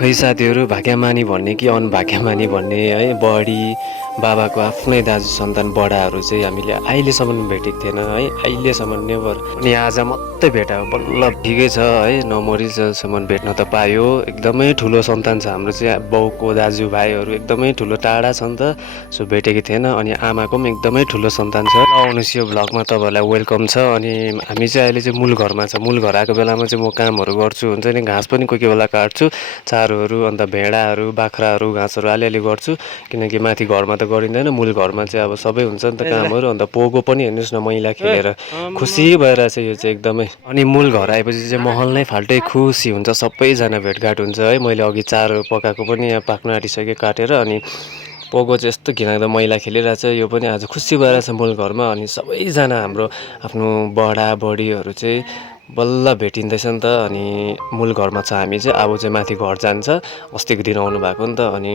खै साथीहरू भाग्यमानी भन्ने कि अनभाग्यमानी भन्ने है बडी बाबाको आफ्नै दाजु सन्तान बडाहरू चाहिँ हामीले अहिलेसम्म भेटेको थिएन है अहिलेसम्म नेभर। अनि आज मात्रै भेटायो बल्ल ठिकै छ है नमरिसम्म भेट्न त पायो। एकदमै ठुलो सन्तान छ हाम्रो चाहिँ बाउको दाजुभाइहरू एकदमै ठुलो टाढा छ नि त सो भेटेको थिएन। अनि आमाको पनि एकदमै ठुलो सन्तान छ। आउनुहोस् यो भ्लगमा तपाईँहरूलाई वेलकम छ। अनि हामी चाहिँ अहिले चाहिँ मूल घरमा छ। मूल घर आएको बेलामा चाहिँ म कामहरू गर्छु हुन्छ नि घाँस पनि कोही कोही बेला काट्छु चारोहरू अन्त भेडाहरू बाख्राहरू घाँसहरू अलिअलि गर्छु किनकि माथि घरमा त गरिँदैन मूल घरमा चाहिँ अब सबै हुन्छ नि त कामहरू। अन्त पोगो पनि हेर्नुहोस् न मैला खेलेर खुसी भइरहेछ यो चाहिँ एकदमै। अनि मूल घर आएपछि चाहिँ महल नै फाल्टै खुसी हुन्छ सबैजना भेटघाट हुन्छ है। मैले अघि चारो पकाएको पनि यहाँ पाक्न आँटिसक्यो काटेर। अनि पोगो चाहिँ यस्तो घिनलाग्दो मैला खेलिरहेछ यो पनि आज खुसी भइरहेछ मूल घरमा। अनि सबैजना हाम्रो आफ्नो बडा बडीहरू चाहिँ बल्ल भेटिँदैछ नि त। अनि मूल घरमा छ हामी चाहिँ अब चाहिँ माथि घर जान्छ अस्तिको दिन आउनु भएको नि त। अनि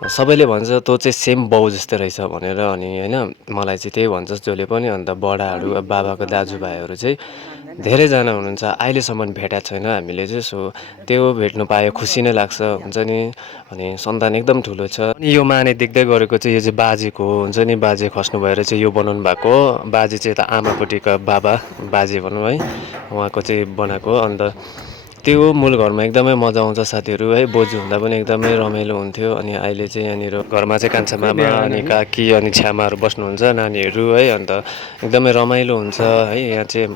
सबैले भन्छ तँ चाहिँ सेम बाउ जस्तै रहेछ भनेर। अनि होइन मलाई चाहिँ त्यही भन्छ जसले पनि। अन्त बडाहरू बाबाको दाजुभाइहरू चाहिँ धेरैजना हुनुहुन्छ अहिलेसम्म भेटेको छैन हामीले चाहिँ सो त्यो भेट्नु पायो खुसी नै लाग्छ हुन्छ नि। अनि सन्तान एकदम ठुलो छ। अनि यो माने देख्दै गरेको चाहिँ यो चाहिँ बाजेको हो हुन्छ नि बाजे खस्नु भएर चाहिँ यो बनाउनु भएको हो। बाजे चाहिँ यता आमापट्टिको बाबा बाजे भनौँ है उहाँको चाहिँ बनाएको। अन्त त्यो मूल घरमा एकदमै मजा आउँछ साथीहरू है। बोजू हुँदा पनि एकदमै रमाइलो हुन्थ्यो। अनि अहिले चाहिँ यहाँनिर घरमा चाहिँ कान्छा मामा अनि काकी अनि छ्यामाहरू बस्नुहुन्छ नानीहरू है। अन्त एकदमै रमाइलो हुन्छ है। यहाँ चाहिँ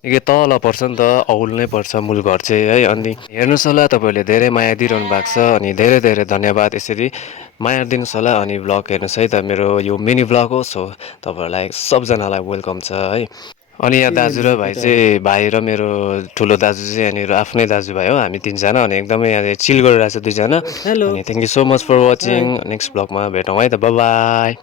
निकै तल पर्छ नि त औल नै पर्छ मूल घर चाहिँ है। अनि हेर्नुहोस् होला तपाईँहरूले धेरै माया दिइरहनु भएको छ अनि धेरै धेरै धन्यवाद यसरी माया दिनुहोस् होला। अनि भ्लग हेर्नुहोस् है त मेरो यो मिनी भ्लग हो सो तपाईँहरूलाई सबजनालाई वेलकम छ है। अनि यहाँ दाजु र भाइ चाहिँ भाइ र मेरो ठुलो दाजु चाहिँ यहाँनिर आफ्नै दाजुभाइ हो हामी तिनजना। अनि एकदमै यहाँ चिल गरिरहेको छ दुईजना। अनि thank you so much for watching next भ्लगमा भेटौँ है त बाई।